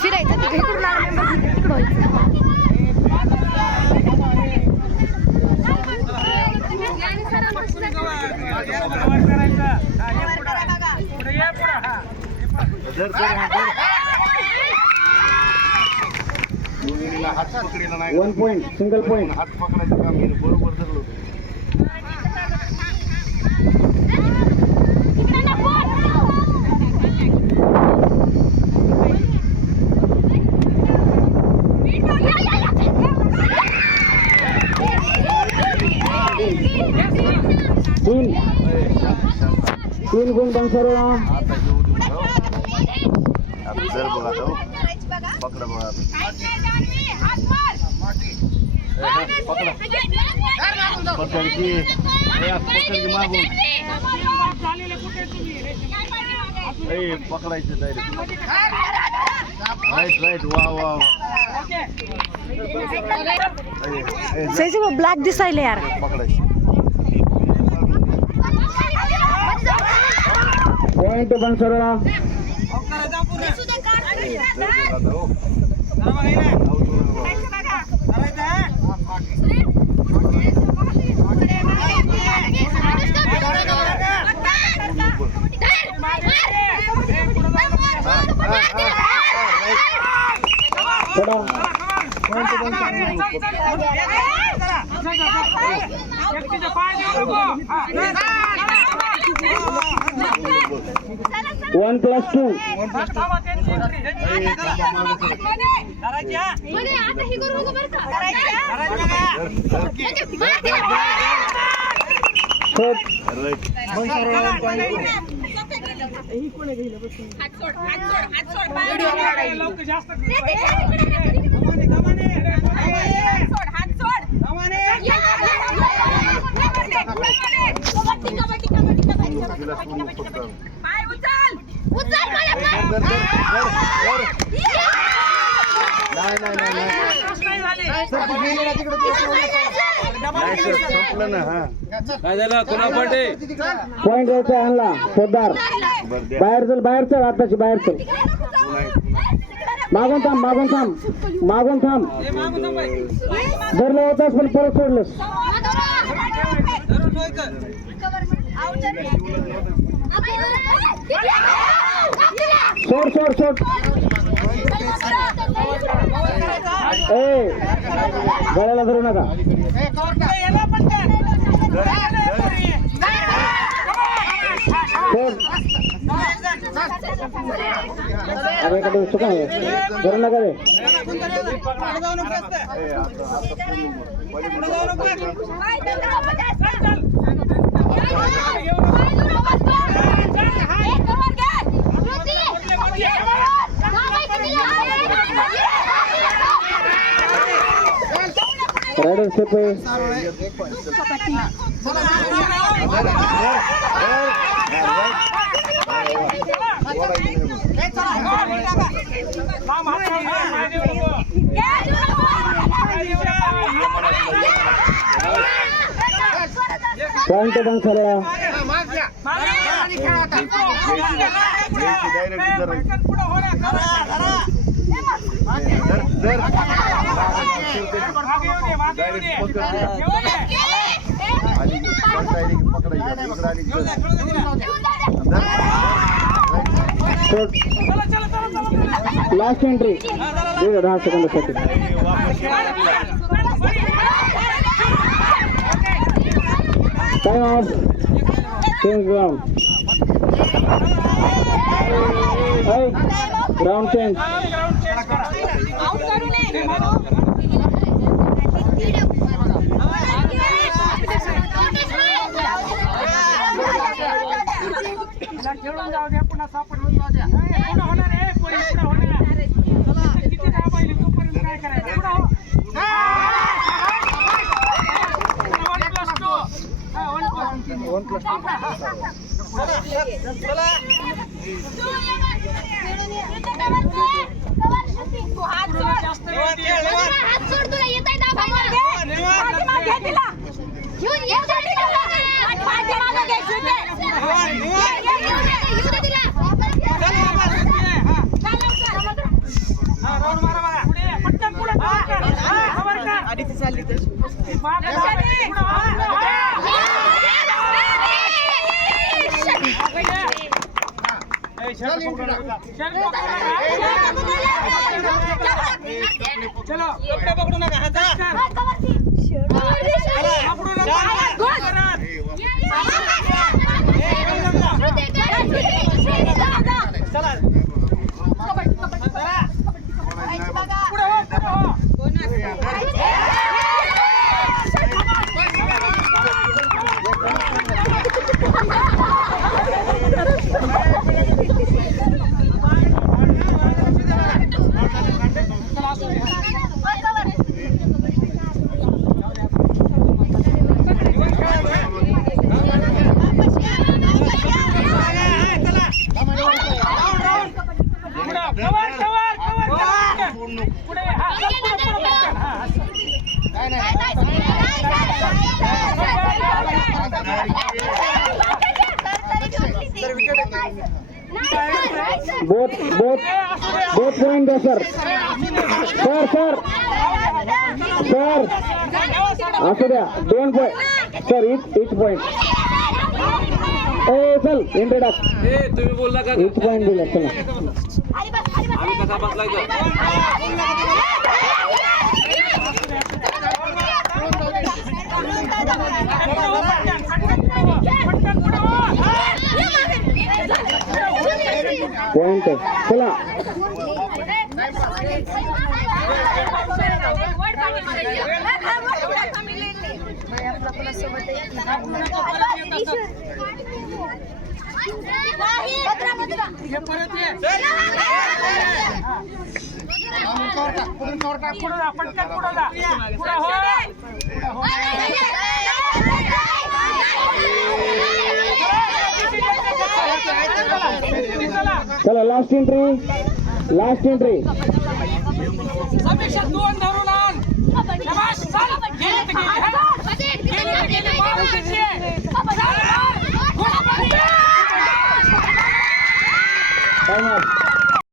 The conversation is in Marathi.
फिरायचं तिकडे करून वन पॉइंट सिंगल पॉइंट हात पकडायचं काम बरोबर धरलो. तीन गुण बनसरो जर बघा तो पकडा बघा पकडा पकड की मागून पकडायचं डायरेक्ट राईट वा वा ब्लॅक दिसायला यार. पकडायचं पॉइंट बनसरो वन प्लस टू पॉइंट यायचा आणला पोद्दार बाहेर चल आताची बाहेर चल मागून थांब धरलं होतास पण परत सोडलंस. सोड गळ्याला धरू नका. अरे कधी चुका धरू नका रे. रायडर स्टेप पॉइंट बनसरो लास्ट एंट्री 10 सेकंदासाठी. Time off change ground ground change. खेळून जाऊ द्या पुन्हा सापडून जाऊ द्या पुन्हा होणार आहे पुन्हा होणार किती दहा पाहिजे तोपर्यंत काय करायचं पुन्हा 1+2 1+2 जास्त वेळ दे. हा, राऊंड मारा बघा. पुढे ये. पटकन पुढे कव्हर कर. हा, कव्हर कर. मागे जा. पुढे हा. मागे ये. ए, शर्ट पकडू नका. शर्ट पकडू नका. चलो, कपडे पकडू नका. हा, जा. पकडू नका. परत. चला. पुढे हो, पुढे हो. पुढे हा, बोथ पॉइंट द्या सर. सर असू द्या. 2 पॉइंट सर. Each point. ए चल इंट्रोडक्ट. तुम्ही बोलला का इच पॉइंट दिला. चला आम्ही कसा बसलाय पॉइंट आहे. चला हे परत ये. पुढे जा. पटकन पुढे जा. पुढे हो. चला लास्ट एंट्री. समीक्षा 2 धरून आण. शाबास. चल. गेली तर गेली. हा. गेली तर गेली. मारू तिथे.